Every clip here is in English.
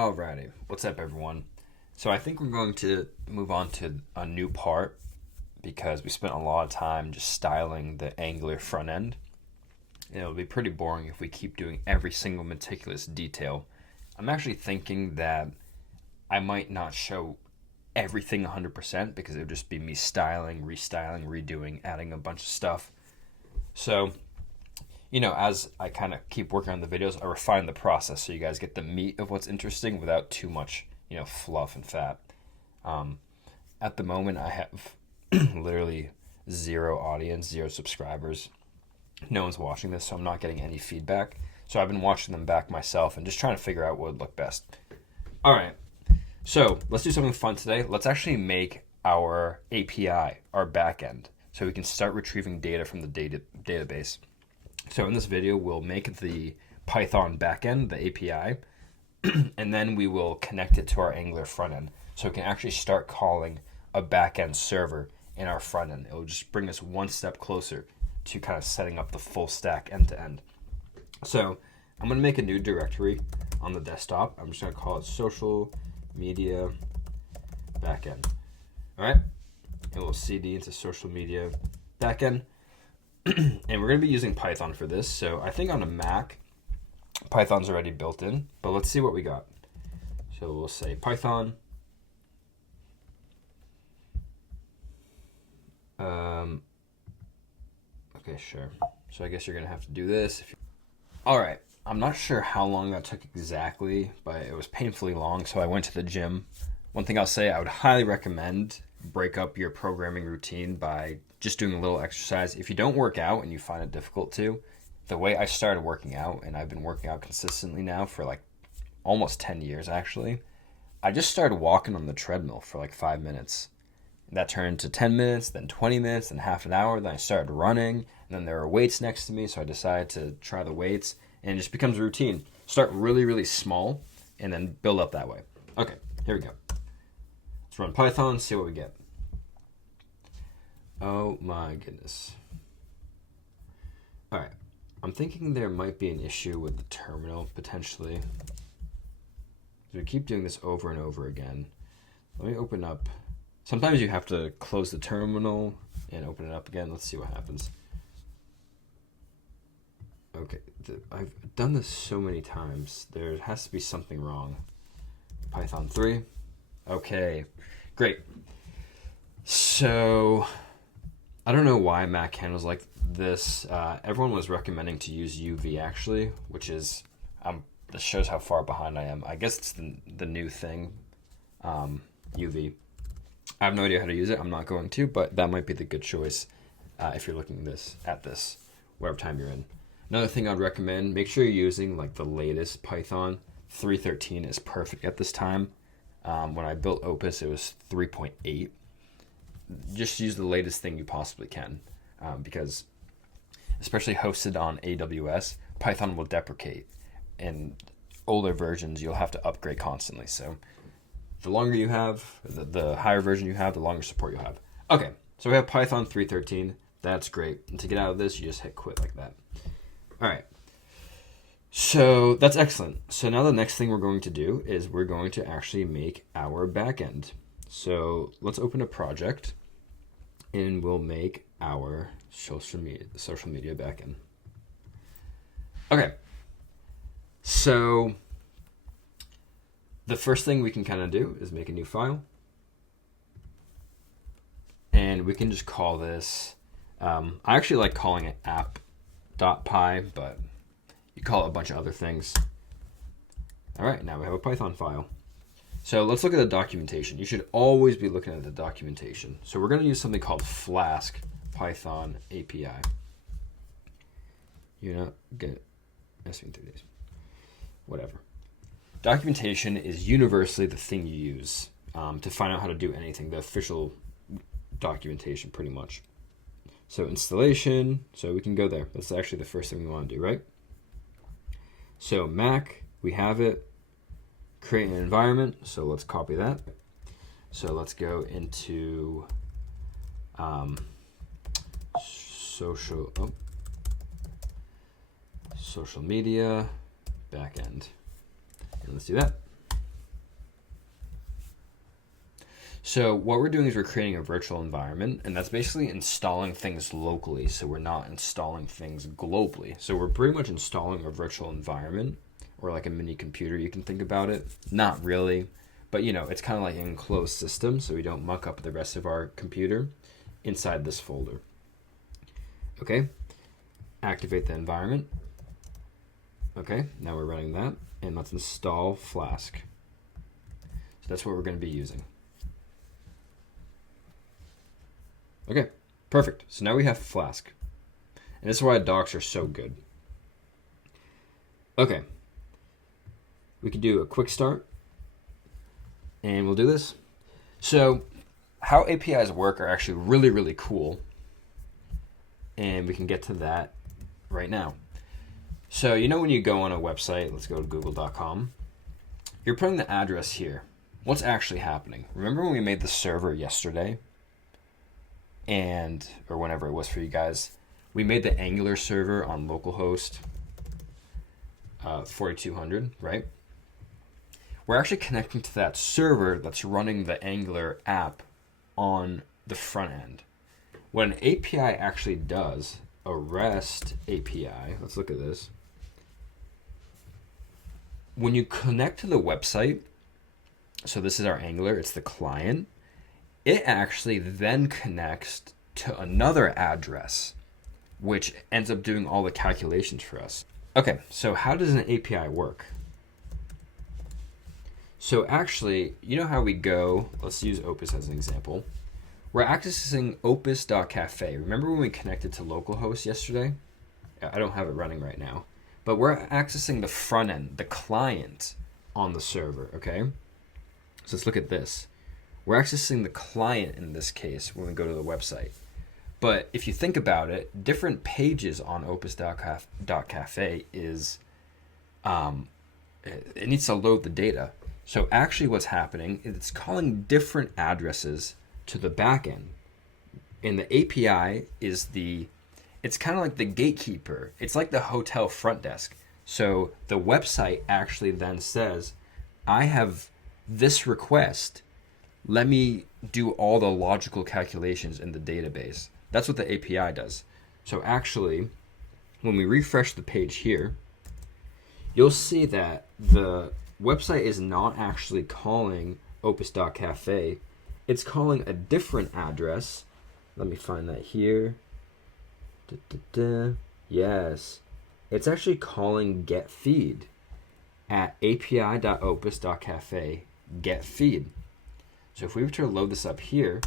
Alrighty, what's up everyone? So I think we're going to move on to a new part because we spent a lot of time just styling the Angular front end. It'll be pretty boring if we keep doing every single meticulous detail. I'm actually thinking that I might not show everything 100% because it would just be me styling, restyling, redoing, adding a bunch of stuff. So as I kind of keep working on the videos, I refine the process so you guys get the meat of what's interesting without too much, fluff and fat. At the moment, I have literally zero audience, zero subscribers. No one's watching this, so I'm not getting any feedback. So I've been watching them back myself and just trying to figure out what would look best. All right, so let's do something fun today. Let's actually make our API, our backend, so we can start retrieving data from the database. So in this video, we'll make the Python backend, the API, and then we will connect it to our Angular frontend. So we can actually start calling a backend server in our frontend. It will just bring us one step closer to kind of setting up the full stack end to end. So I'm going to make a new directory on the desktop. I'm just going to call it social media backend. All right. And we'll cd into social media backend. And we're going to be using Python for this. So I think on a Mac, Python's already built in, but let's see what we got. So we'll say Python. Okay, sure. So I guess you're going to have to do this. All right. I'm not sure how long that took exactly, but it was painfully long. So I went to the gym. One thing I'll say, I would highly recommend break up your programming routine by just doing a little exercise. If you don't work out and you find it difficult to, the way I started working out, and I've been working out consistently now for like almost 10 years actually, I just started walking on the treadmill for like 5 minutes. And that turned to 10 minutes, then 20 minutes, then half an hour. Then I started running, and then there were weights next to me, so I decided to try the weights, and it just becomes a routine. Start really, really small, and then build up that way. Okay, here we go. Let's run Python, see what we get. Oh my goodness. All right, I'm thinking there might be an issue with the terminal, potentially. We keep doing this over and over again. Let me open up. Sometimes you have to close the terminal and open it up again. Let's see what happens. Okay, I've done this so many times. There has to be something wrong. Python 3. Okay, great. So I don't know why Mac handles like this. Everyone was recommending to use UV actually, which is this shows how far behind I am. I guess it's the new thing, UV. I have no idea how to use it. I'm not going to, but that might be the good choice if you're looking at this, whatever time you're in. Another thing I'd recommend, make sure you're using like the latest Python. 3.13 is perfect at this time. When I built Opus, it was 3.8. Just use the latest thing you possibly can because especially hosted on AWS, Python will deprecate. And older versions, you'll have to upgrade constantly. So the longer you have, the higher version you have, the longer support you'll have. Okay, so we have Python 3.13. That's great. And to get out of this, you just hit quit like that. All right. So that's excellent. So now the next thing we're going to do is we're going to actually make our backend. So let's open a project and we'll make our social media backend. Okay. So the first thing we can kind of do is make a new file. And we can just call this, I actually like calling it app.py, but you call it a bunch of other things. All right, now we have a Python file. So let's look at the documentation. You should always be looking at the documentation. So we're going to use something called Flask Python API. You're not going to ask me in 3 days. Whatever. Documentation is universally the thing you use to find out how to do anything, the official documentation pretty much. So installation, so we can go there. That's actually the first thing we want to do, right? So Mac, we have it. Create an environment, so let's copy that. So let's go into social media backend. And let's do that. So what we're doing is we're creating a virtual environment, and that's basically installing things locally. So we're not installing things globally. So we're pretty much installing a virtual environment, or like a mini computer, you can think about it. Not really, but it's kind of like an enclosed system, so we don't muck up the rest of our computer inside this folder. Okay, activate the environment. Okay, now we're running that, and let's install Flask. So that's what we're going to be using. Okay, perfect. So now we have Flask. And this is why docs are so good. Okay. We can do a quick start. And we'll do this. So how APIs work are actually really, really cool. And we can get to that right now. So when you go on a website, let's go to google.com, you're putting the address here. What's actually happening? Remember when we made the server yesterday? Or whenever it was for you guys, we made the Angular server on localhost 4200, right? We're actually connecting to that server that's running the Angular app on the front end. What an API actually does, a REST API, let's look at this. When you connect to the website, so this is our Angular, it's the client, it actually then connects to another address, which ends up doing all the calculations for us. Okay, so how does an API work? So actually, how we go, let's use Opus as an example. We're accessing opus.cafe. Remember when we connected to localhost yesterday? I don't have it running right now, but we're accessing the front end, the client on the server, okay? So let's look at this. We're accessing the client in this case when we go to the website. But if you think about it, different pages on opus.cafe is, it needs to load the data. So actually what's happening is it's calling different addresses to the backend. And the API is it's kind of like the gatekeeper. It's like the hotel front desk. So the website actually then says, I have this request. Let me do all the logical calculations in the database. That's what the API does. So actually, when we refresh the page here, you'll see that the website is not actually calling opus.cafe. It's calling a different address. Let me find that here. Yes. It's actually calling getFeed at api.opus.cafe getFeed. So if we were to load this up here,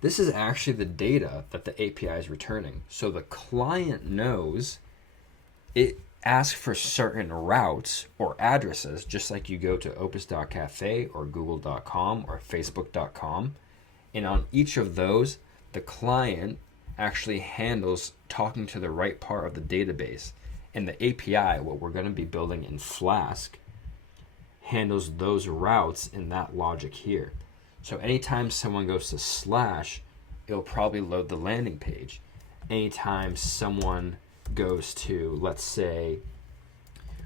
this is actually the data that the API is returning. So the client knows it asks for certain routes or addresses, just like you go to opus.cafe or google.com or facebook.com. And on each of those, the client actually handles talking to the right part of the database. And the API, what we're going to be building in Flask, handles those routes in that logic here. So anytime someone goes to /, it'll probably load the landing page. Anytime someone goes to, let's say,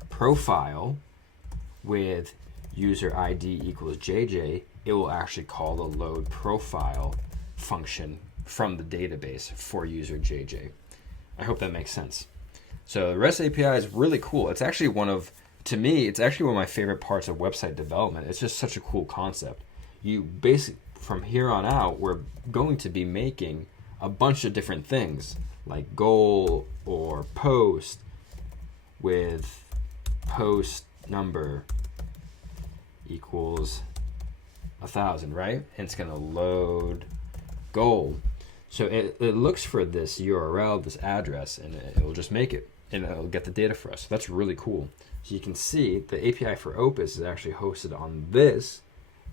profile with user ID equals JJ, it will actually call the load profile function from the database for user JJ. I hope that makes sense. So the REST API is really cool. It's actually to me, it's actually one of my favorite parts of website development. It's just such a cool concept. From here on out, we're going to be making a bunch of different things like goal or post with post number equals 1,000, right? And it's going to load goal. So it looks for this URL, this address, and it will just make it, and it'll get the data for us. So that's really cool. So you can see the API for Opus is actually hosted on this,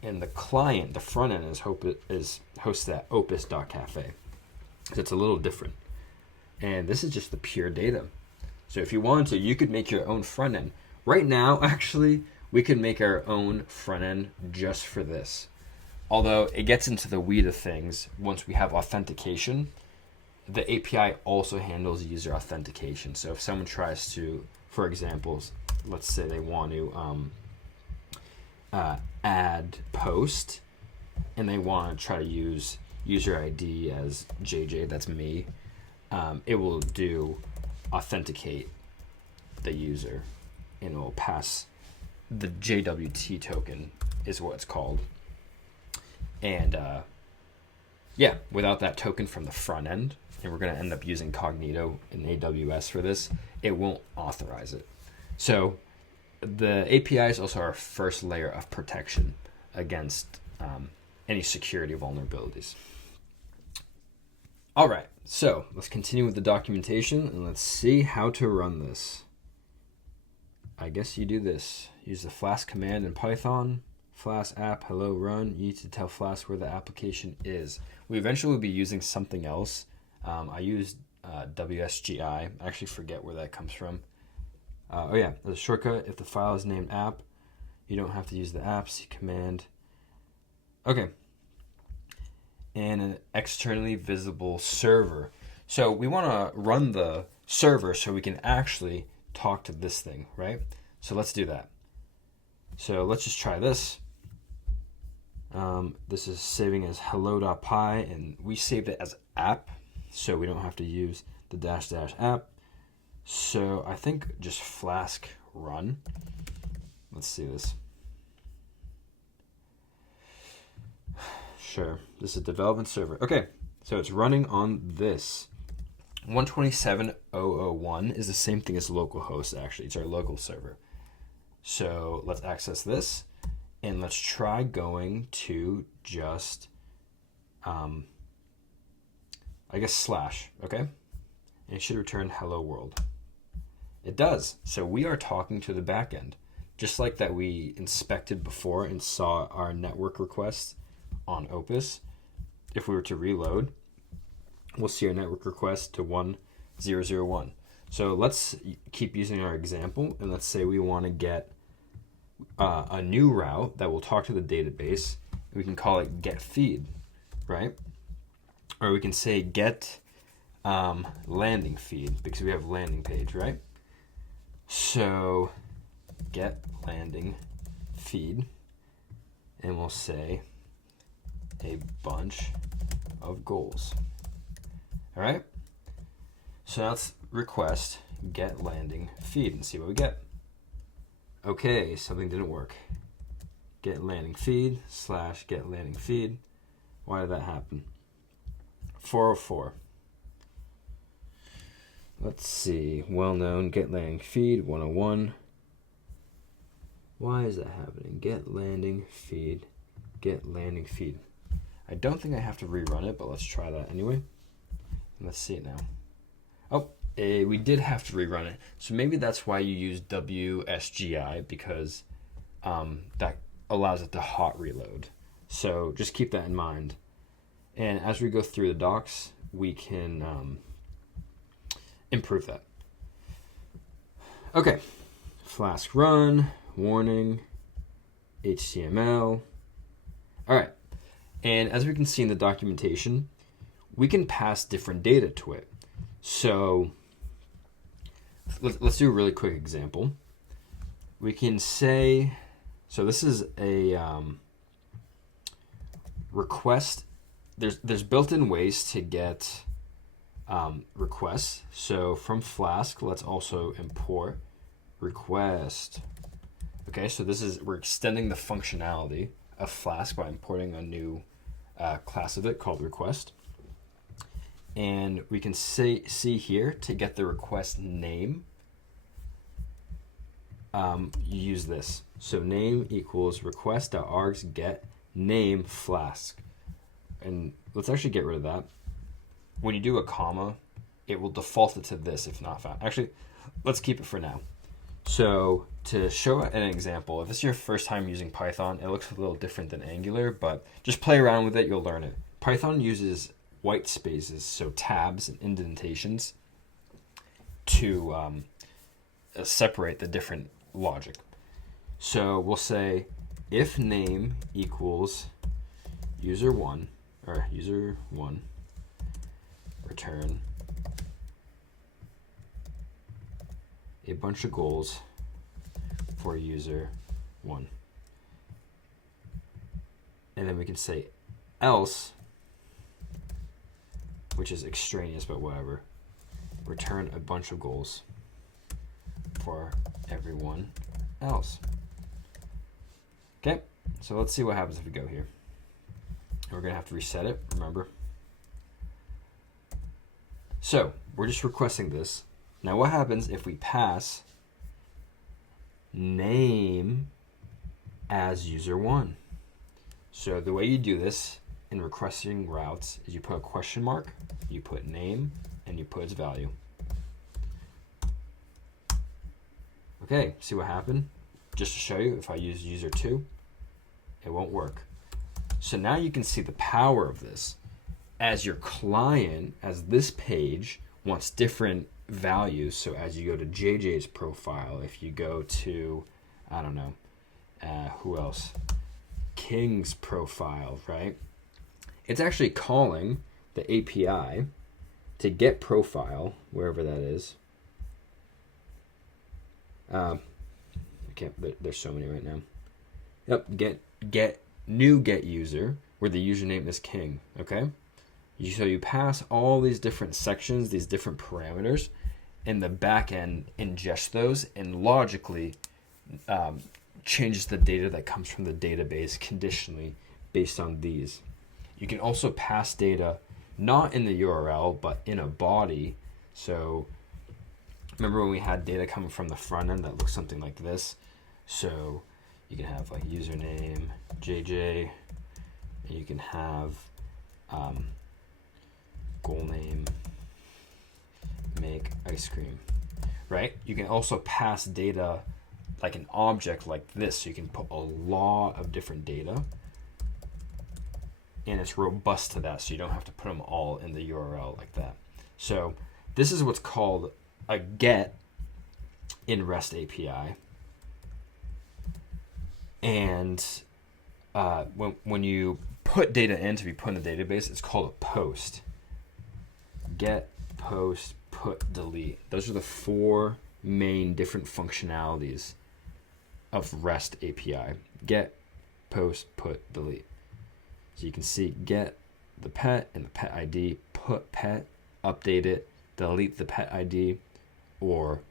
and the client, the front end, is hosted at opus.cafe. So it's a little different. And this is just the pure data. So if you wanted to, you could make your own front end. Right now, actually, we could make our own front end just for this. Although it gets into the weed of things once we have authentication. The API also handles user authentication. So if someone tries to, for example, let's say they want to add post, and they want to try to use user ID as JJ, that's me, it will do authenticate the user, and it will pass the JWT token is what it's called. And yeah, without that token from the front end, and we're going to end up using Cognito in AWS for this, it won't authorize it. So the API is also our first layer of protection against any security vulnerabilities. All right, so let's continue with the documentation and let's see how to run this. I guess you do this. Use the Flask command in Python. Flask app hello run. You need to tell Flask where the application is. We eventually will be using something else. I used WSGI. I actually forget where that comes from. Oh yeah, there's a shortcut. If the file is named app, you don't have to use the app. See command. Okay. And an externally visible server. So we want to run the server so we can actually talk to this thing, right? So let's do that. So let's just try this. This is saving as hello.py, and we saved it as app, so we don't have to use the -- app. So I think just Flask run. Let's see this. Sure, this is development server. Okay, so it's running on this. 127.0.0.1 is the same thing as localhost, actually. It's our local server. So let's access this, and let's try going to just, I guess /, okay? And it should return hello world. It does. So we are talking to the backend, just like that we inspected before and saw our network requests on Opus. If we were to reload, we'll see our network request to 1001. So let's keep using our example, and let's say we want to get a new route that will talk to the database. We can call it get feed, right? Or we can say get landing feed, because we have landing page, right? So get landing feed, and we'll say a bunch of goals. All right, so now let's request get landing feed and see what we get. Okay, something didn't work. Get landing feed / get landing feed. Why did that happen? 404. Let's see. Well-known get landing feed 101. Why is that happening? Get landing feed. Get landing feed. I don't think I have to rerun it, but let's try that anyway. Let's see it now. Oh, we did have to rerun it. So maybe that's why you use WSGI, because that allows it to hot reload. So just keep that in mind. And as we go through the docs, we can improve that. Okay, Flask run, warning, HTML. All right, and as we can see in the documentation, we can pass different data to it. So let's do a really quick example. We can say, so this is a request. There's built-in ways to get requests. So from Flask, let's also import request. Okay, so we're extending the functionality of Flask by importing a new class of it called request. And we can see here to get the request name, you use this. So name equals request.args get name Flask. And let's actually get rid of that. When you do a comma, it will default it to this if not found. Actually, let's keep it for now. So to show an example, if this is your first time using Python, it looks a little different than Angular, but just play around with it, you'll learn it. Python uses white spaces, so tabs and indentations, to separate the different logic. So we'll say if name equals user1, or user1, return a bunch of goals for user1. And then we can say else, which is extraneous, but whatever, return a bunch of goals for everyone else. Okay, so let's see what happens if we go here. We're going to have to reset it, remember. So we're just requesting this. Now what happens if we pass name as user1? So the way you do this in requesting routes is you put a question mark, you put name, and you put its value. Okay, see what happened? Just to show you, if I use user2, it won't work. So now you can see the power of this. As your client, as this page wants different values, so as you go to JJ's profile, if you go to, I don't know, who else? King's profile, right? It's actually calling the API to get profile, wherever that is. I can't, there's so many right now. Yep, get user, where the username is King, okay? So you pass all these different sections, these different parameters, and the backend ingests those and logically changes the data that comes from the database conditionally based on these. You can also pass data not in the URL, but in a body. So remember when we had data coming from the front end that looks something like this? So you can have like username, JJ, and you can have goal name, make ice cream, right? You can also pass data like an object like this, so you can put a lot of different data, and it's robust to that, so you don't have to put them all in the URL like that. So this is what's called a get in REST API. And when you put data in to be put in the database, it's called a post. Get, post, put, delete. Those are the four main different functionalities of REST API. Get, post, put, delete. So you can see get the pet and the pet ID, put pet, update it, delete the pet ID, or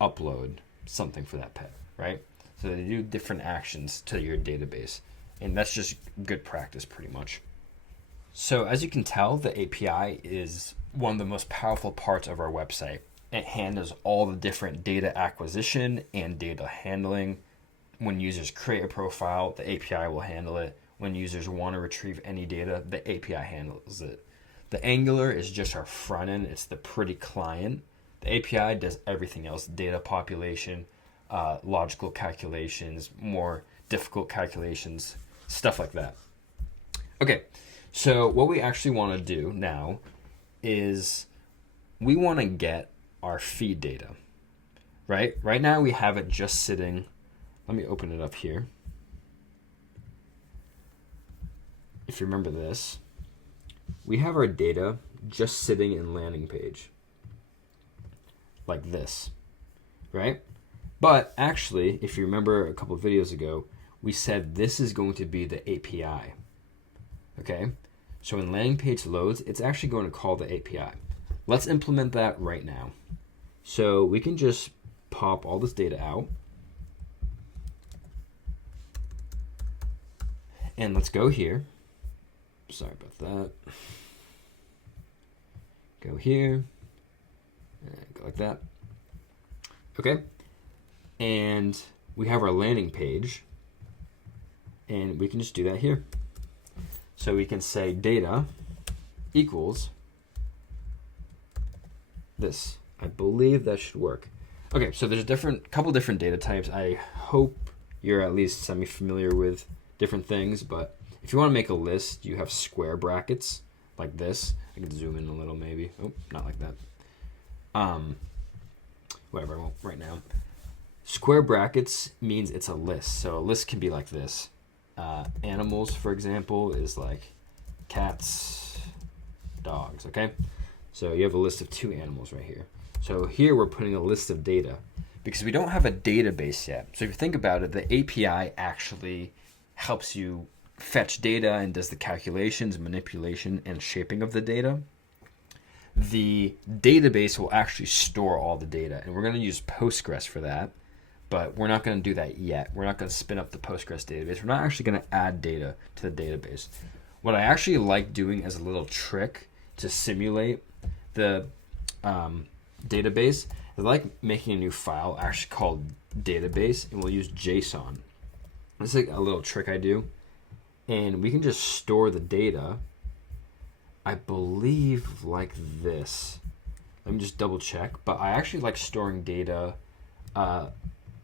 upload something for that pet, right? So they do different actions to your database, and that's just good practice pretty much. So as you can tell, the API is one of the most powerful parts of our website. It handles all the different data acquisition and data handling. When users create a profile, the API will handle it. When users want to retrieve any data, the API handles it. The Angular is just our front end. It's the pretty client. The API does everything else: data population, logical calculations, more difficult calculations, stuff like that. Okay, so what we actually want to do now is we want to get our feed data, right? Right now we have it just sitting. Let me open it up here. If you remember this, we have our data just sitting in landing page like this, right? But actually, if you remember a couple of videos ago, we said this is going to be the API, okay? So when landing page loads, it's actually going to call the API. Let's implement that right now. So we can just pop all this data out. And let's go here. Sorry about that. Go here. Go like that. Okay. And we have our landing page. And we can just do that here. So we can say data equals this. I believe that should work. Okay, so there's a couple different data types. I hope you're at least semi-familiar with different things, but if you want to make a list, you have square brackets like this. I can zoom in a little maybe. Oh, not like that. Whatever, I won't right now. Square brackets means it's a list. So a list can be like this. Animals, for example, is like cats, dogs, okay? So you have a list of 2 animals right here. So here we're putting a list of data because we don't have a database yet. So if you think about it, the API actually helps you fetch data and does the calculations, manipulation, and shaping of the data. The database will actually store all the data, and we're going to use Postgres for that, but we're not going to do that yet. We're not going to spin up the Postgres database. We're not actually going to add data to the database. What I actually like doing as a little trick to simulate the database, I like making a new file actually called database, and we'll use JSON. It's like a little trick I do, and we can just store the data, I believe, like this. Let me just double check, but I actually like storing data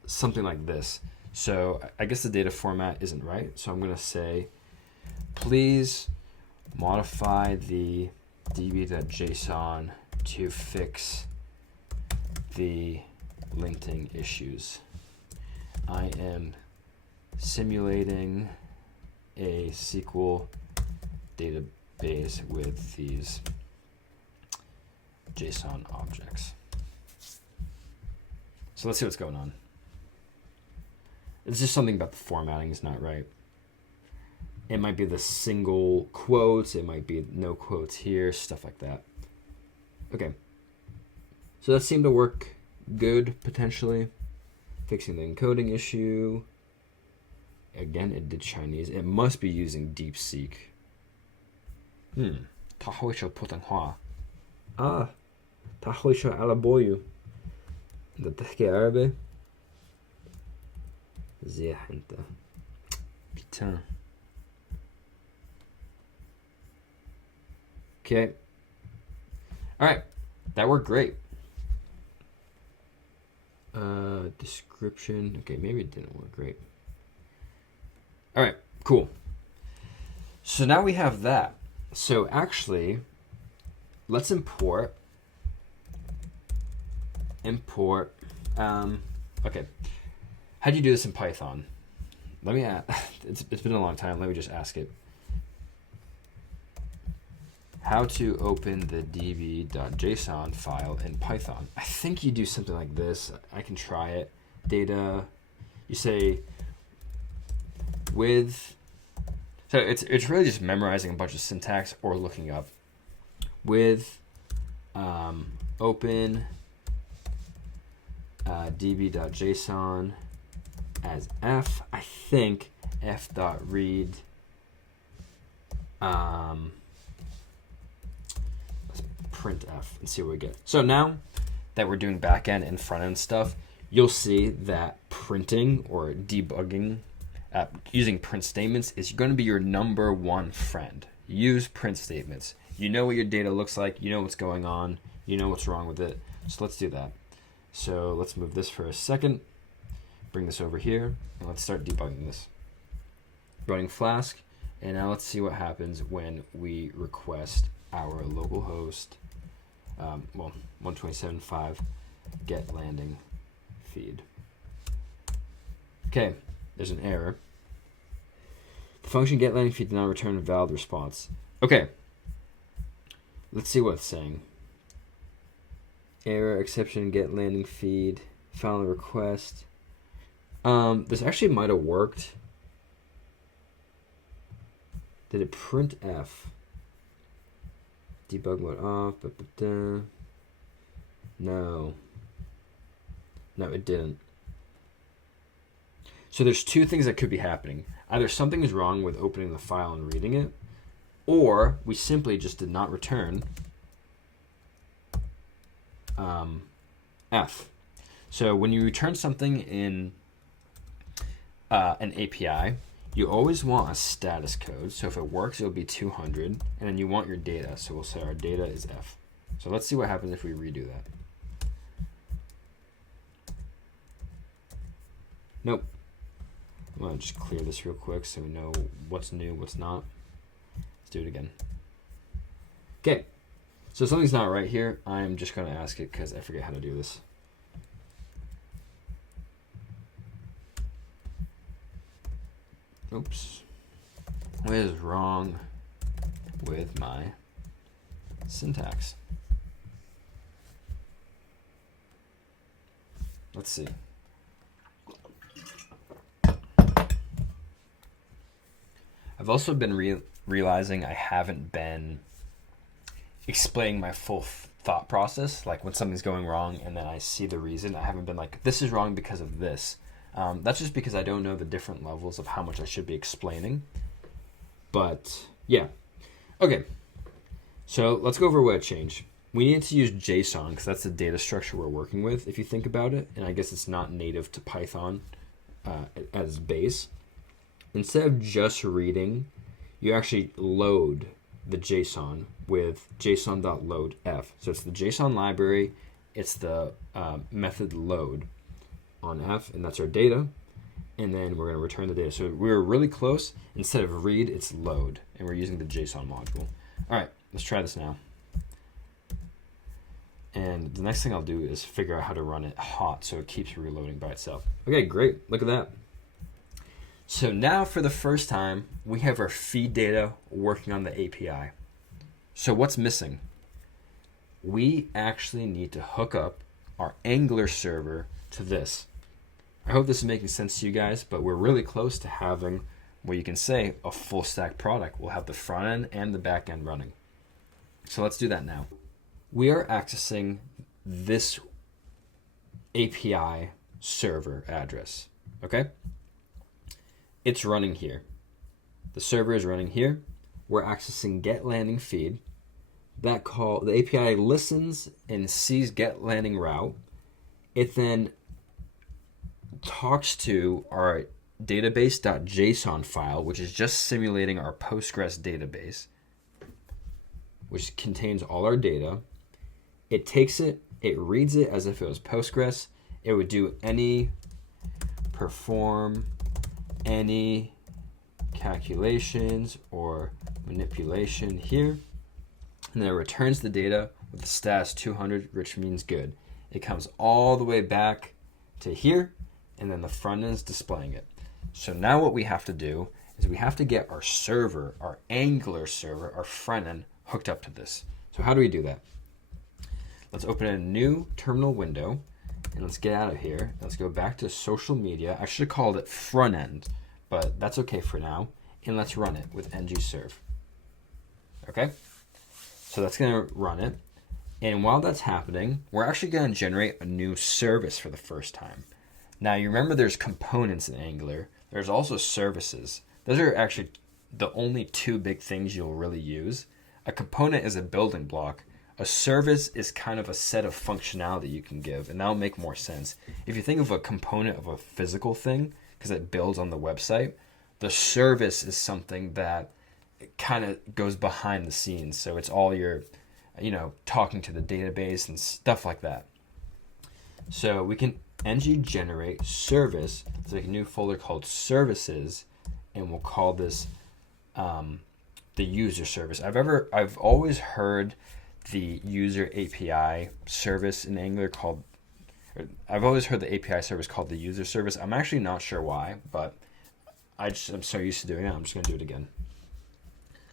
something like this. So I guess the data format isn't right, so I'm going to say, please modify the db.json to fix the linting issues. I am simulating a SQL database with these JSON objects. So let's see what's going on. It's just something about the formatting is not right. It might be the single quotes, it might be no quotes here, stuff like that. Okay. So that seemed to work good, potentially. Fixing the encoding issue. Again, it did Chinese. It must be using DeepSeek. 他会说普通话.他会说阿拉伯语. انت بتحكي عربي? زيح انت. Putain. Okay. All right. That worked great. Description. Okay, maybe it didn't work great. All right, cool. So now we have that. So actually, let's import. Okay. How do you do this in Python? Let me ask. It's been a long time. Let me just ask it. How to open the db.json file in Python. I think you do something like this. I can try it. Data. You say with. So it's really just memorizing a bunch of syntax or looking up. With open db.json as f. I think f.read. Printf and see what we get. So now that we're doing backend and front end stuff, you'll see that printing or debugging using print statements is going to be your number one friend. Use print statements. You know what your data looks like. You know what's going on. You know what's wrong with it. So let's do that. So let's move this for a second. Bring this over here and let's start debugging this. Running Flask, and now let's see what happens when we request our local host. 127.5 get landing feed. Okay, there's an error. The function get landing feed did not return a valid response. Okay, let's see what it's saying. Error, exception, get landing feed, found the request. This actually might have worked. Did it print F? Debug mode off. No, it didn't. So there's two things that could be happening. Either something is wrong with opening the file and reading it, or we simply just did not return F. So when you return something in an API, you always want a status code. So if it works, it'll be 200. And then you want your data. So we'll say our data is F. So let's see what happens if we redo that. Nope. I'm going to just clear this real quick so we know what's new, what's not. Let's do it again. Okay. So something's not right here. I'm just going to ask it because I forget how to do this. Oops. What is wrong with my syntax? Let's see. I've also been realizing I haven't been explaining my full thought process. Like when something's going wrong and then I see the reason, I haven't been like, this is wrong because of this. That's just because I don't know the different levels of how much I should be explaining. But yeah. Okay. So let's go over what changed. We needed to use JSON because that's the data structure we're working with, if you think about it. And I guess it's not native to Python as base. Instead of just reading, you actually load the JSON with json.loadf. So it's the JSON library, it's the method load on f, and that's our data. And then we're going to return the data. So we were really close. Instead of read, it's load, and we're using the JSON module. All right, let's try this now. And the next thing I'll do is figure out how to run it hot so it keeps reloading by itself. Okay, great. Look at that. So now for the first time, we have our feed data working on the API. So what's missing? We actually need to hook up our Angular server to this. I hope this is making sense to you guys, but we're really close to having what you can say a full stack product. We'll have the front end and the back end running. So let's do that now. We are accessing this API server address, okay? It's running here. The server is running here. We're accessing get landing feed. The API listens and sees get landing route. It then talks to our database.json file, which is just simulating our Postgres database, which contains all our data. It takes it, it reads it as if it was Postgres. It would do perform any calculations or manipulation here. And then it returns the data with the status 200, which means good. It comes all the way back to here, and then the front end is displaying it. So now what we have to do is we have to get our server, our Angular server, our front end, hooked up to this. So how do we do that? Let's open a new terminal window, and let's get out of here. Let's go back to social media. I should have called it front end, but that's okay for now. And let's run it with ngserve. Okay? So that's going to run it. And while that's happening, we're actually going to generate a new service for the first time. Now, you remember there's components in Angular. There's also services. Those are actually the only two big things you'll really use. A component is a building block. A service is kind of a set of functionality you can give, and that'll make more sense. If you think of a component of a physical thing, because it builds on the website, the service is something that kind of goes behind the scenes. So it's all your, talking to the database and stuff like that. So we can ng generate service. Let's make a new folder called services, and we'll call this the user service. I've always heard the user API service in Angular I've always heard the API service called the user service. I'm actually not sure why, but I'm so used to doing it, I'm just going to do it again.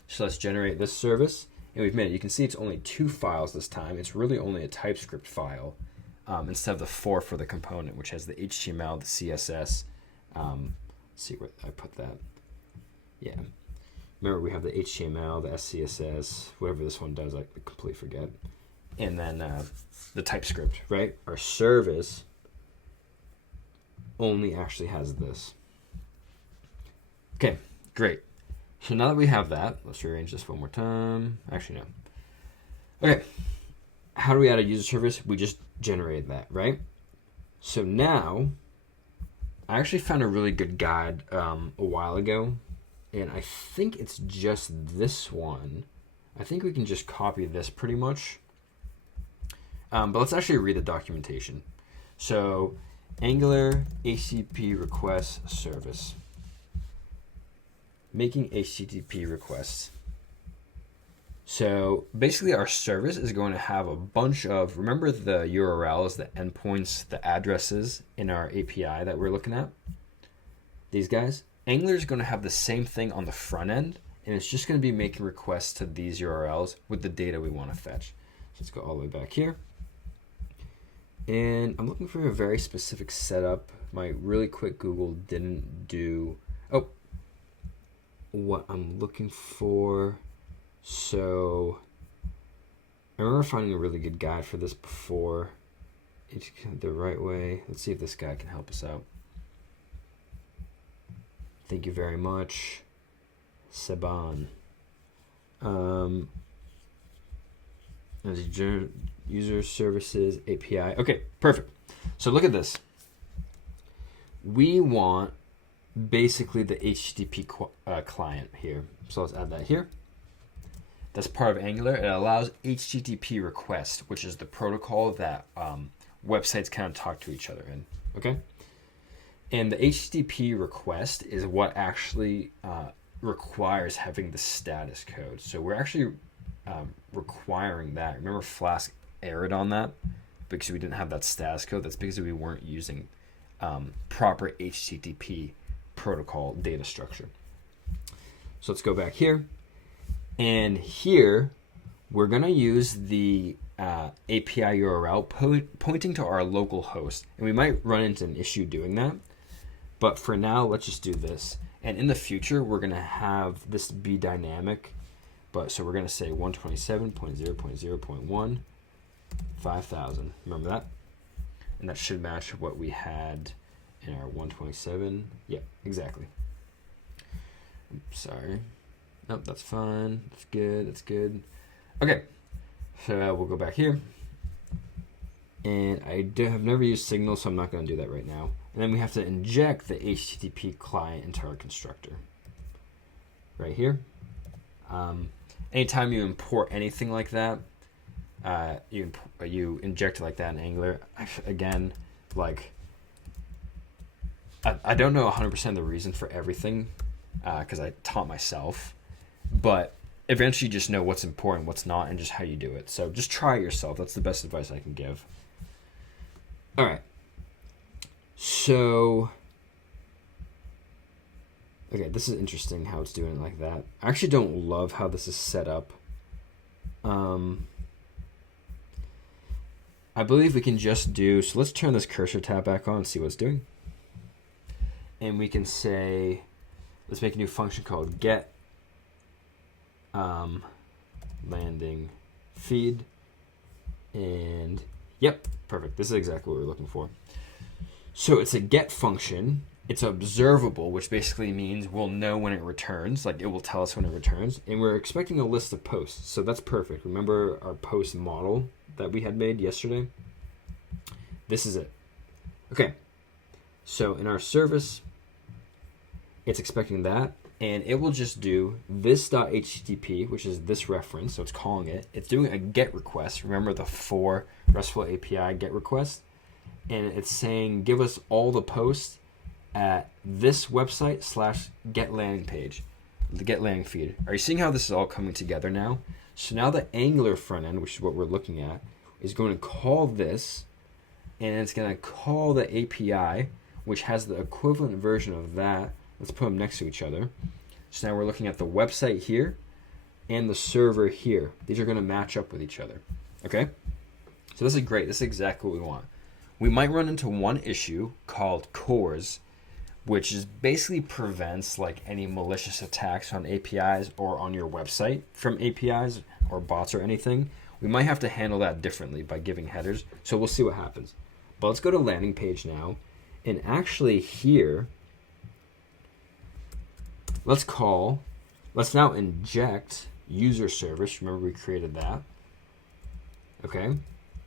So let's generate this service, and we've made it. You can see it's only 2 files this time. It's really only a TypeScript file instead of the 4 for the component, which has the HTML, the CSS. Let's see where I put that. Yeah. Remember, we have the HTML, the SCSS, whatever this one does, I completely forget. And then the TypeScript, right? Our service only actually has this. Okay, great. So now that we have that, let's rearrange this one more time. Actually, no. Okay, how do we add a user service? We just generated that, right? So now, I actually found a really good guide a while ago. And I think it's just this one. I think we can just copy this pretty much. But let's actually read the documentation. So, Angular HTTP request service. Making HTTP requests. So, basically our service is going to have a bunch of, remember the URLs, the endpoints, the addresses in our API that we're looking at? These guys? Angular is going to have the same thing on the front end, and it's just going to be making requests to these URLs with the data we want to fetch. So let's go all the way back here. And I'm looking for a very specific setup. My really quick Google didn't do... Oh, what I'm looking for. So I remember finding a really good guide for this before. It's the right way. Let's see if this guy can help us out. Thank you very much, Seban. User services API. Okay, perfect. So look at this. We want basically the HTTP client here. So let's add that here. That's part of Angular. It allows HTTP request, which is the protocol that websites kind of talk to each other in. Okay? And the HTTP request is what actually requires having the status code. So we're actually requiring that. Remember Flask errored on that because we didn't have that status code. That's because we weren't using proper HTTP protocol data structure. So let's go back here. And here, we're going to use the API URL pointing to our local host. And we might run into an issue doing that. But for now, let's just do this. And in the future, we're going to have this be dynamic. But so we're going to say 127.0.0.1, 5,000. Remember that? And that should match what we had in our 127. Yep, exactly. Oops, sorry. Nope, that's fine. That's good. That's good. Okay, so we'll go back here. And I have never used Signal, so I'm not going to do that right now. And then we have to inject the HTTP client into our constructor. Right here. Anytime you import anything like that, you inject it like that in Angular. Again, like, I don't know 100% the reason for everything because I taught myself. But eventually you just know what's important, what's not, and just how you do it. So just try it yourself. That's the best advice I can give. All right. So, okay, this is interesting how it's doing it like that. I actually don't love how this is set up. I believe we can just do, so let's turn this cursor tab back on and see what it's doing. And we can say, let's make a new function called get landing feed. And yep, perfect. This is exactly what we're looking for. So it's a get function. It's observable, which basically means we'll know when it returns. Like it will tell us when it returns. And we're expecting a list of posts. So that's perfect. Remember our post model that we had made yesterday? This is it. Okay. So in our service, it's expecting that. And it will just do this.http, which is this reference. So it's calling it. It's doing a GET request. Remember the 4 RESTful API GET request? And it's saying, give us all the posts at this website / get landing page, the get landing feed. Are you seeing how this is all coming together now? So now the Angular front end, which is what we're looking at, is going to call this, and it's going to call the API, which has the equivalent version of that. Let's put them next to each other. So now we're looking at the website here and the server here. These are going to match up with each other. Okay? So this is great. This is exactly what we want. We might run into one issue called cores, which is basically prevents like any malicious attacks on APIs or on your website from APIs or bots or anything. We might have to handle that differently by giving headers. So we'll see what happens. But let's go to landing page now. And actually here, let's now inject user service. Remember we created that. Okay.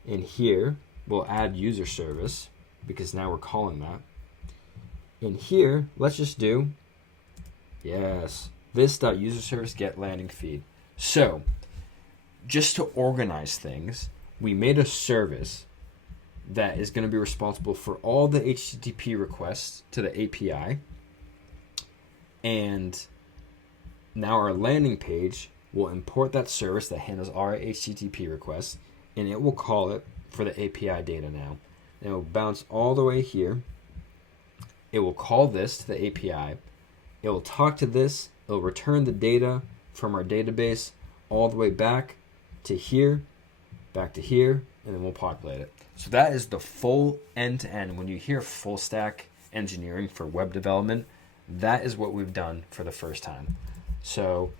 And here, we'll add user service because now we're calling that. And here, let's just do, yes, this.userService get landing feed. So, just to organize things, we made a service that is going to be responsible for all the HTTP requests to the API. And now our landing page will import that service that handles our HTTP requests, and it will call it for the API data now. And it will bounce all the way here. It will call this to the API. It will talk to this. It will return the data from our database all the way back to here, back to here, and then we'll populate it. So that is the full end-to-end. When you hear full stack engineering for web development, that is what we've done for the first time. So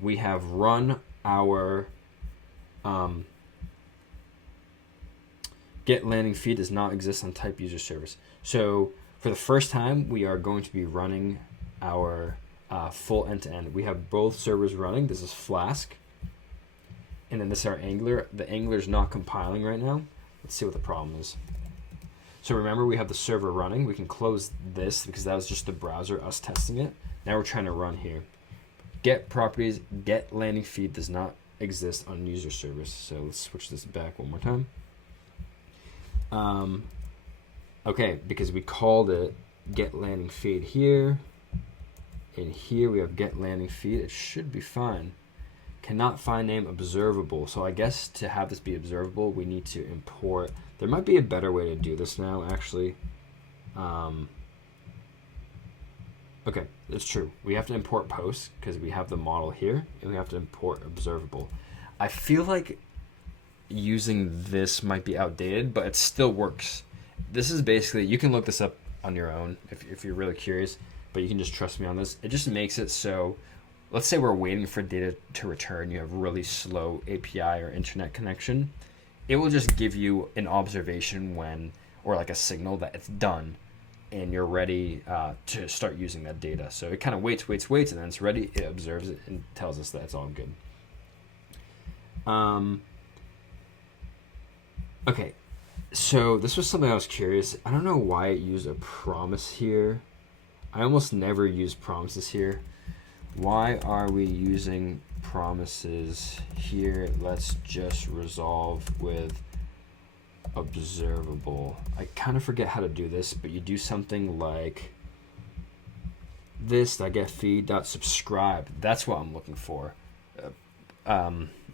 we have run our get landing feed does not exist on type user service. So for the first time, we are going to be running our full end-to-end. We have both servers running. This is Flask. And then this is our Angular. The Angular is not compiling right now. Let's see what the problem is. So remember, we have the server running. We can close this because that was just the browser, us testing it. Now we're trying to run here. Get properties, get landing feed does not exist on user service. So let's switch this back one more time. Okay, because we called it get landing feed here. And here we have get landing feed. It should be fine. Cannot find name observable. So I guess to have this be observable, we need to import. There might be a better way to do this now, actually. Okay, it's true. We have to import posts because we have the model here, and we have to import observable. I feel like using this might be outdated, but it still works. This is basically, you can look this up on your own if you're really curious, but you can just trust me on this. It just makes it so, let's say we're waiting for data to return, you have really slow API or internet connection. It will just give you an observation when, or like a signal that it's done and you're ready to start using that data. So it kind of waits, and then it's ready, it observes it and tells us that it's all good. Okay, so this was something I was curious. I don't know why it used a promise here. I almost never use promises here. Why are we using promises here? Let's just resolve with observable. I kind of forget how to do this, but you do something like this, I get feed.subscribe. That's what I'm looking for.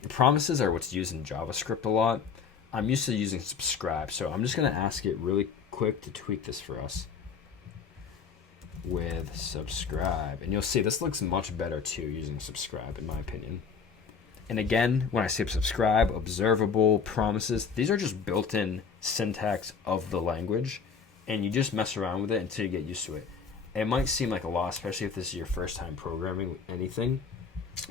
Promises are what's used in JavaScript a lot. I'm used to using subscribe, so I'm just going to ask it really quick to tweak this for us with subscribe. And you'll see this looks much better too using subscribe, in my opinion. And again, when I say subscribe, observable, promises, these are just built-in syntax of the language, and you just mess around with it until you get used to it. It might seem like a lot, especially if this is your first time programming anything,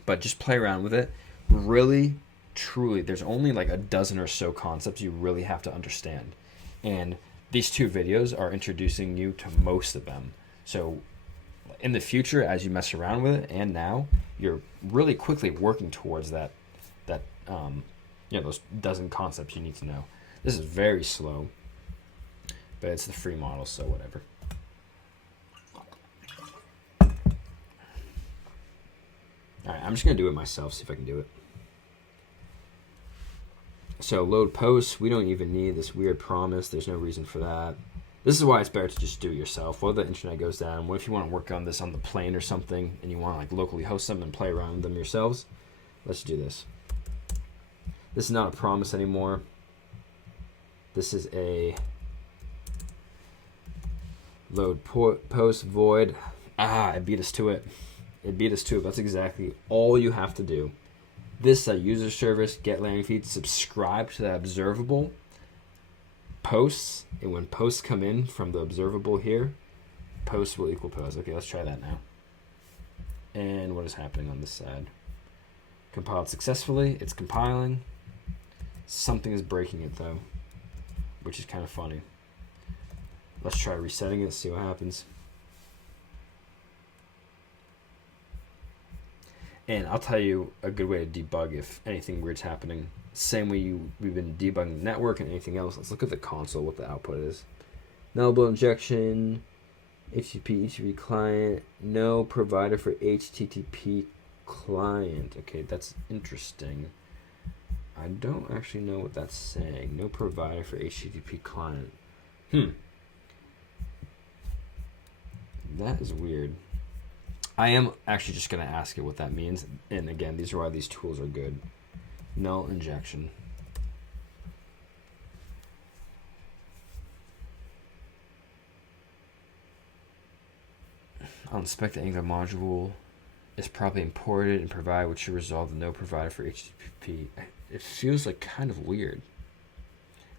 but just play around with it. Really, truly, there's only like a dozen or so concepts you really have to understand. And these two videos are introducing you to most of them. So in the future, as you mess around with it, and now, you're really quickly working towards that those dozen concepts you need to know. This is very slow, but it's the free model, so whatever. All right, I'm just gonna do it myself, see if I can do it. So load posts, we don't even need this weird promise. There's no reason for that. This is why it's better to just do it yourself. What if the internet goes down? What if you want to work on this on the plane or something and you want to like locally host them and play around with them yourselves? Let's do this. This is not a promise anymore. This is a load post void. It beat us to it. It beat us to it. That's exactly all you have to do. This user service, get landing feed, subscribe to that observable posts, and when posts come in from the observable here, posts will equal posts. Okay, let's try that now. And what is happening on this side? Compiled successfully. It's compiling. Something is breaking it though, which is kind of funny. Let's try resetting it, see what happens. And I'll tell you a good way to debug if anything weird's happening. Same way we've been debugging the network and anything else. Let's look at the console, what the output is. Nullable injection, HTTP client, no provider for HTTP client. Okay, that's interesting. I don't actually know what that's saying. No provider for HTTP client. That is weird. I am actually just going to ask it what that means. And again, these are why these tools are good. Null injection. I'll inspect the Angular module. It's probably imported and provide which should resolve the no provider for HTTP. It feels like kind of weird.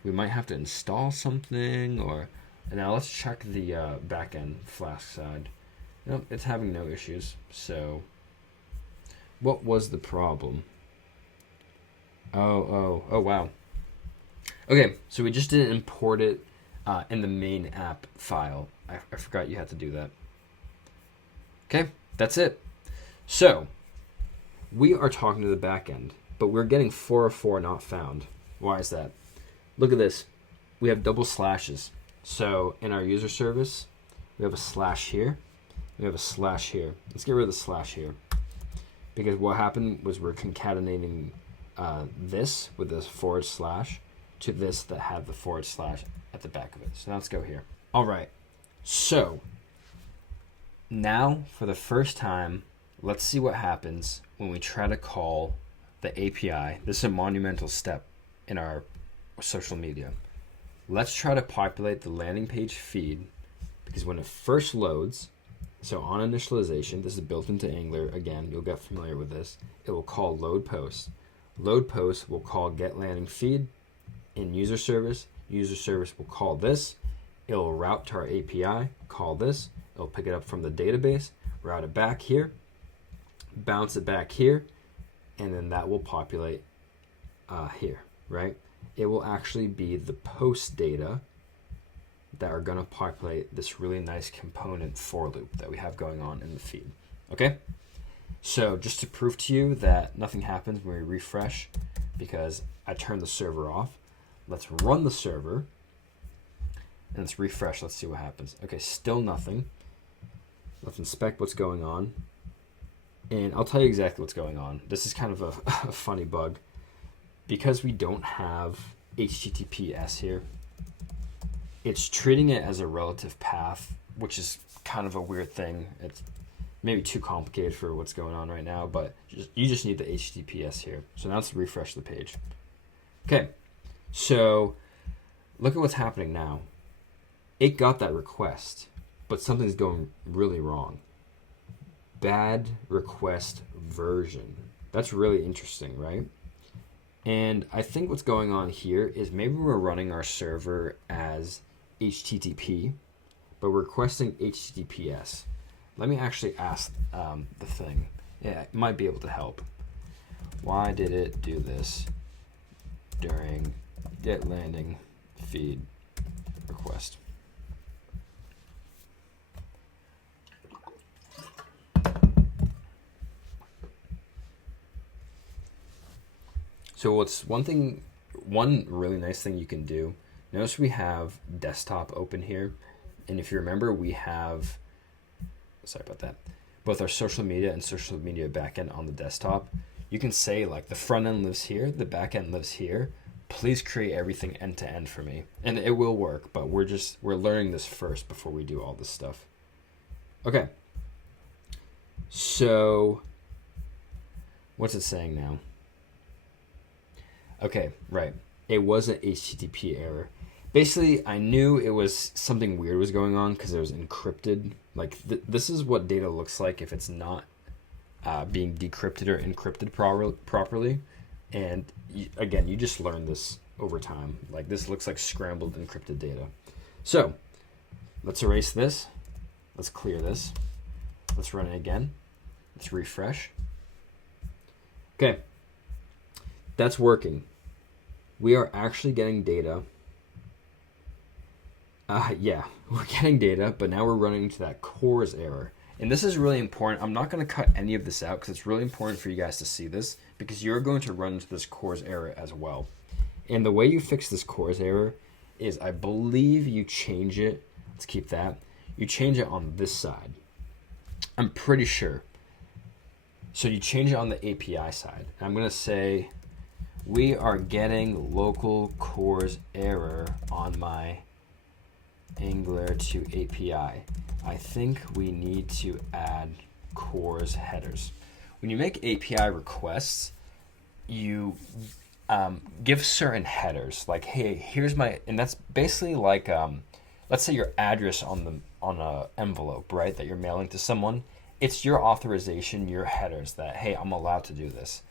We might have to install something or... Now let's check the backend Flask side. Nope, it's having no issues. So what was the problem? Oh, wow. Okay, so we just didn't import it in the main app file. I forgot you had to do that. Okay, that's it. So we are talking to the backend, but we're getting 404 not found. Why is that? Look at this. We have double slashes. So in our user service, we have a slash here. We have a slash here. Let's get rid of the slash here. Because what happened was we're concatenating this with this forward slash to this that had the forward slash at the back of it. So now let's go here. All right. So now for the first time, let's see what happens when we try to call the API. This is a monumental step in our social media. Let's try to populate the landing page feed, because when it first loads, so on initialization, this is built into Angular. Again, you'll get familiar with this. It will call load post. Load post will call get landing feed in user service. User service will call this. It will route to our API, call this. It'll pick it up from the database, route it back here, bounce it back here, and then that will populate here, right? It will actually be the post data that are going to populate this really nice component for loop that we have going on in the feed. Okay? So just to prove to you that nothing happens when we refresh, because I turned the server off, let's run the server and let's refresh. Let's see what happens. Okay, still nothing. Let's inspect what's going on. And I'll tell you exactly what's going on. This is kind of a funny bug. Because we don't have HTTPS here, it's treating it as a relative path, which is kind of a weird thing. It's maybe too complicated for what's going on right now, but you just need the HTTPS here. So now let's refresh the page. Okay, so look at what's happening now. It got that request, but something's going really wrong. Bad request version. That's really interesting, right? And I think what's going on here is maybe we're running our server as HTTP, but we're requesting HTTPS. Let me actually ask the thing. Yeah, it might be able to help. Why did it do this during get landing feed request? So what's one really nice thing you can do, notice we have desktop open here. And if you remember, we have, sorry about that, both our social media and social media backend on the desktop. You can say like the front end lives here, the backend lives here. Please create everything end to end for me. And it will work, but we're learning this first before we do all this stuff. Okay. So what's it saying now? Okay, right. It was an HTTP error. Basically, I knew it was something weird was going on because it was encrypted. Like, this is what data looks like if it's not being decrypted or encrypted properly. And again, you just learn this over time. Like, this looks like scrambled encrypted data. So, let's erase this. Let's clear this. Let's run it again. Let's refresh. Okay. That's working. We are actually getting data. Yeah, we're getting data, but now we're running into that CORS error. And this is really important. I'm not going to cut any of this out because it's really important for you guys to see this, because you're going to run into this CORS error as well. And the way you fix this CORS error is, I believe you change it. Let's keep that. You change it on this side. I'm pretty sure. So you change it on the API side. And I'm going to say, we are getting local CORS error on my Angular to API. I think we need to add CORS headers. When you make API requests, you give certain headers. Like, hey, here's my, and that's basically like, let's say your address on a envelope, right, that you're mailing to someone. It's your authorization, your headers that, hey, I'm allowed to do this.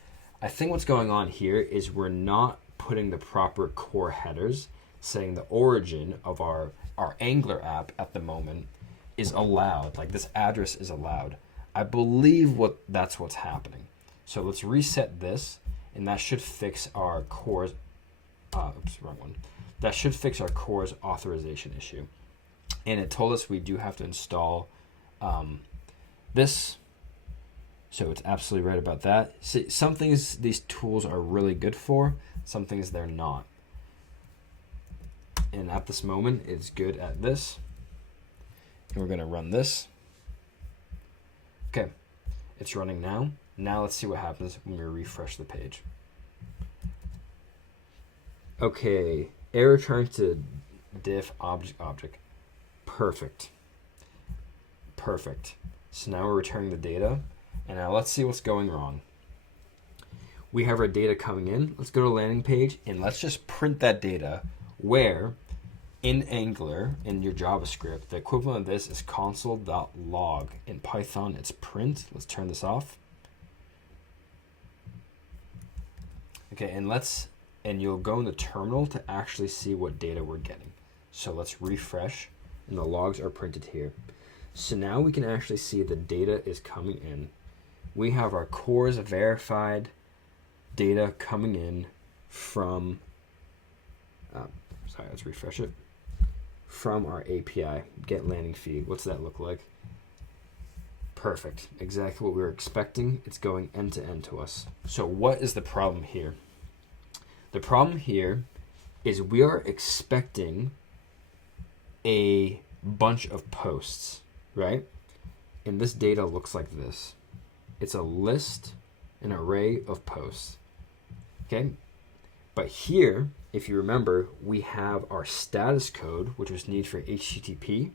I think what's going on here is we're not putting the proper core headers saying the origin of our Angular app at the moment is allowed. Like this address is allowed. I believe that's what's happening. So let's reset this, and that should fix our CORS. Oops, wrong one. That should fix our CORS authorization issue. And it told us we do have to install this. So it's absolutely right about that. See, some things these tools are really good for, some things they're not. And at this moment, it's good at this. And we're going to run this. Okay, it's running now. Now let's see what happens when we refresh the page. Okay, error trying to diff object. Perfect. Perfect. So now we're returning the data. And now let's see what's going wrong. We have our data coming in. Let's go to the landing page and let's just print that data where in Angular, in your JavaScript, the equivalent of this is console.log. In Python, it's print. Let's turn this off. Okay, and you'll go in the terminal to actually see what data we're getting. So let's refresh, and the logs are printed here. So now we can actually see the data is coming in. We have our CORS verified data coming in from, let's refresh it, from our API, get landing feed. What's that look like? Perfect, exactly what we were expecting. It's going end to end to us. So what is the problem here? The problem here is we are expecting a bunch of posts, right? And this data looks like this. It's a list, an array of posts, okay? But here, if you remember, we have our status code, which was needed for HTTP,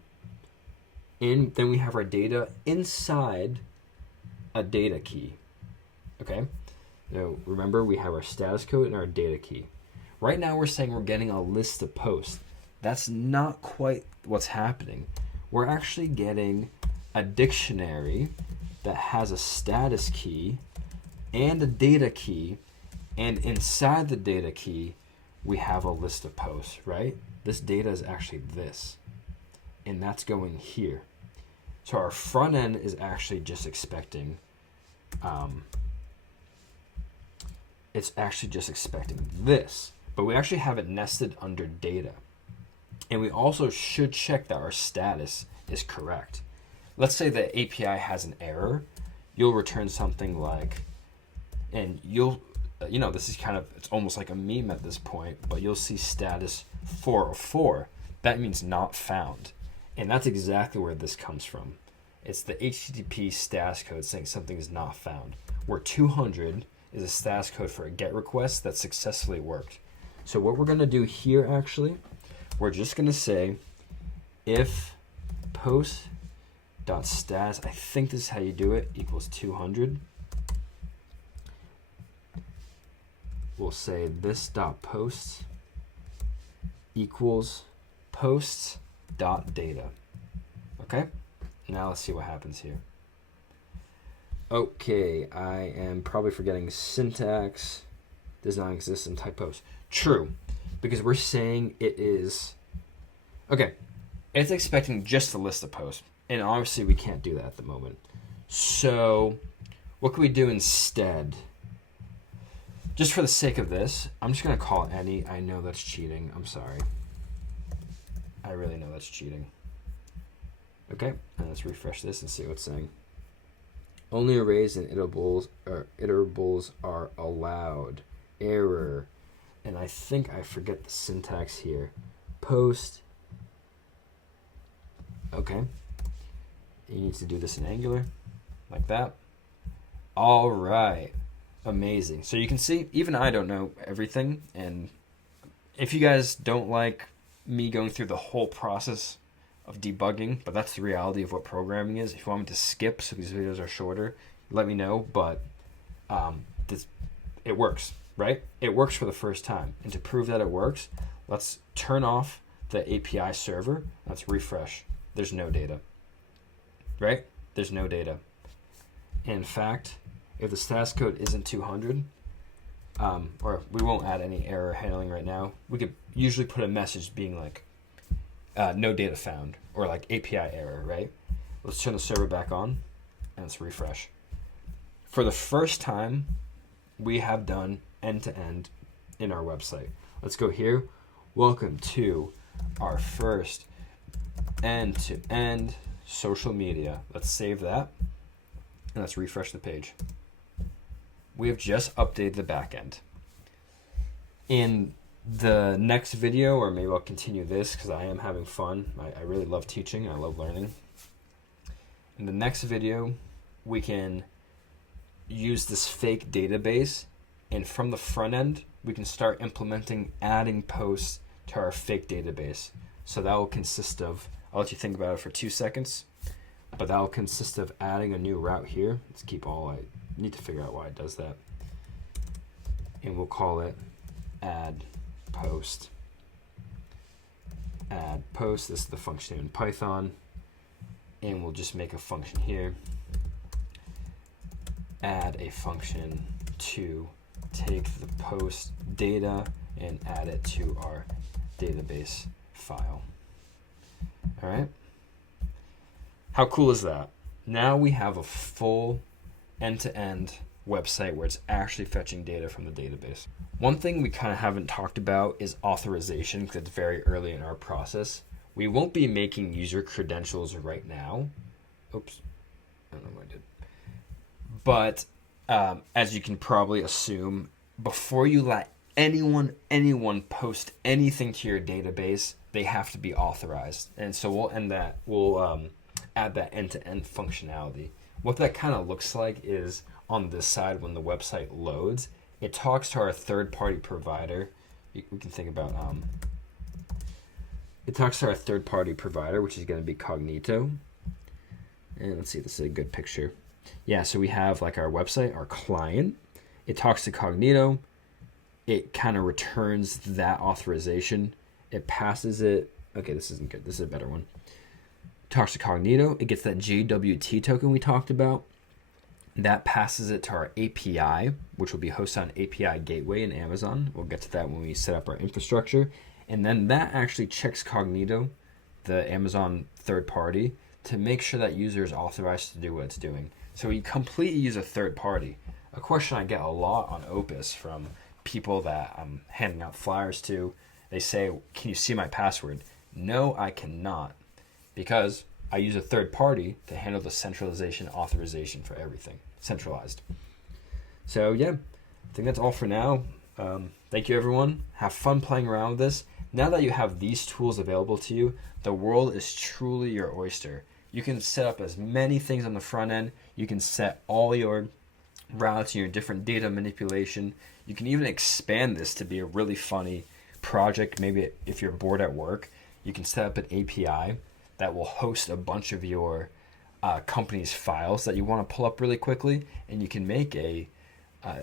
and then we have our data inside a data key, okay? So remember, we have our status code and our data key. Right now, we're saying we're getting a list of posts. That's not quite what's happening. We're actually getting a dictionary that has a status key and a data key, and inside the data key we have a list of posts, right? This data is actually this, and that's going here. So our front end is actually just expecting it's actually just expecting this, but we actually have it nested under data, and we also should check that our status is correct. Let's say the API has an error. You'll return something like, and this is kind of, it's almost like a meme at this point, but you'll see status 404. That means not found. And that's exactly where this comes from. It's the HTTP status code saying something is not found, where 200 is a status code for a GET request that successfully worked. So what we're going to do here, actually, we're just going to say if post.status, I think this is how you do it, equals 200. We'll say this.post equals posts.data. Okay, now let's see what happens here. Okay, I am probably forgetting syntax does not exist in type post. True, because we're saying it is, okay, it's expecting just a list of posts, and obviously we can't do that at the moment. So what can we do instead? Just for the sake of this, I'm just going to call it any. I know that's cheating. I'm sorry. I really know that's cheating. Okay, and let's refresh this and see what it's saying. Only arrays and iterables are allowed. Error. And I think I forget the syntax here. Post. Okay. You need to do this in Angular, like that. All right. Amazing. So you can see, even I don't know everything. And if you guys don't like me going through the whole process of debugging, but that's the reality of what programming is. If you want me to skip so these videos are shorter, let me know. But it works, right? It works for the first time. And to prove that it works, let's turn off the API server. Let's refresh. There's no data, right? There's no data. In fact, if the status code isn't 200, or we won't add any error handling right now, we could usually put a message being like, no data found, or like API error, right? Let's turn the server back on and let's refresh. For the first time, we have done end-to-end in our website. Let's go here. Welcome to our first end-to-end social media. Let's save that and let's refresh the page. We have just updated the backend. In the next video, or maybe I'll continue this because I am having fun. I really love teaching. I love learning. In the next video, we can use this fake database, and from the front end, we can start implementing adding posts to our fake database. So that will consist of, I'll let you think about it for 2 seconds, but that will consist of adding a new route here. Let's keep all, I need to figure out why it does that. And we'll call it add post. Add post, this is the function in Python. And we'll just make a function here. Add a function to take the post data and add it to our database file. All right. How cool is that? Now we have a full end-to-end website where it's actually fetching data from the database. One thing we kind of haven't talked about is authorization, because it's very early in our process. We won't be making user credentials right now. Oops, I don't know what I did. But as you can probably assume, before you let anyone post anything to your database, they have to be authorized. And so we'll add that end-to-end functionality. What that kind of looks like is on this side when the website loads, it talks to our third-party provider. We can think about it talks to our third-party provider, which is going to be Cognito. And let's see, this is a good picture. Yeah, so we have like our website, our client. It talks to Cognito. It kind of returns that authorization. It passes it. Okay, this isn't good. This is a better one. Talks to Cognito. It gets that JWT token we talked about. That passes it to our API, which will be hosted on API Gateway in Amazon. We'll get to that when we set up our infrastructure. And then that actually checks Cognito, the Amazon third party, to make sure that user is authorized to do what it's doing. So we completely use a third party. A question I get a lot on Opus from people that I'm handing out flyers to, they say, can you see my password? No, I cannot, because I use a third party to handle the centralization authorization for everything, centralized. So yeah, I think that's all for now. Thank you, everyone. Have fun playing around with this. Now that you have these tools available to you, the world is truly your oyster. You can set up as many things on the front end. You can set all your routes and your different data manipulation. You can even expand this to be a really funny project. Maybe if you're bored at work, you can set up an API that will host a bunch of your company's files that you want to pull up really quickly, and you can make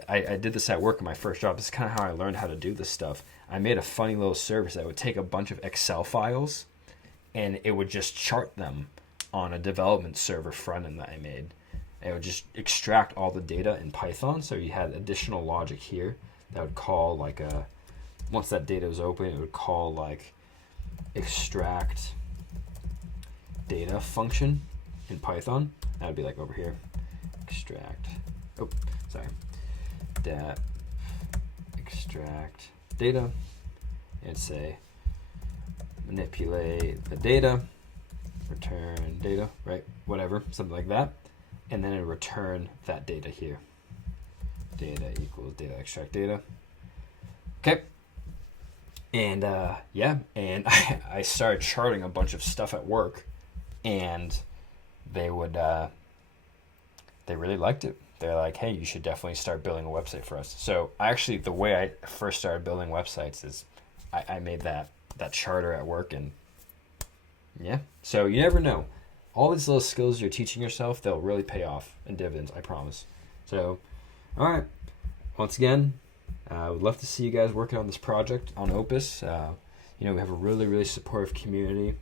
I did this at work in my first job. This is kind of how I learned how to do this stuff. I made a funny little service that would take a bunch of Excel files, and it would just chart them on a development server front end that I made. It would just extract all the data in Python, so you had additional logic here that would call like once that data was open, it would call like extract data function in Python. That would be like over here, extract, dat extract data, and say manipulate the data, return data, right? Whatever, something like that. And then it return that data here. Data equals data extract data. Okay. And and I started charting a bunch of stuff at work, and they really liked it. They're like, hey, you should definitely start building a website for us. So actually, the way I first started building websites is I made that charter at work, and yeah. So you never know. All these little skills you're teaching yourself, they'll really pay off in dividends, I promise. So, all right. Once again, I would love to see you guys working on this project on Opus. We have a really, really supportive community.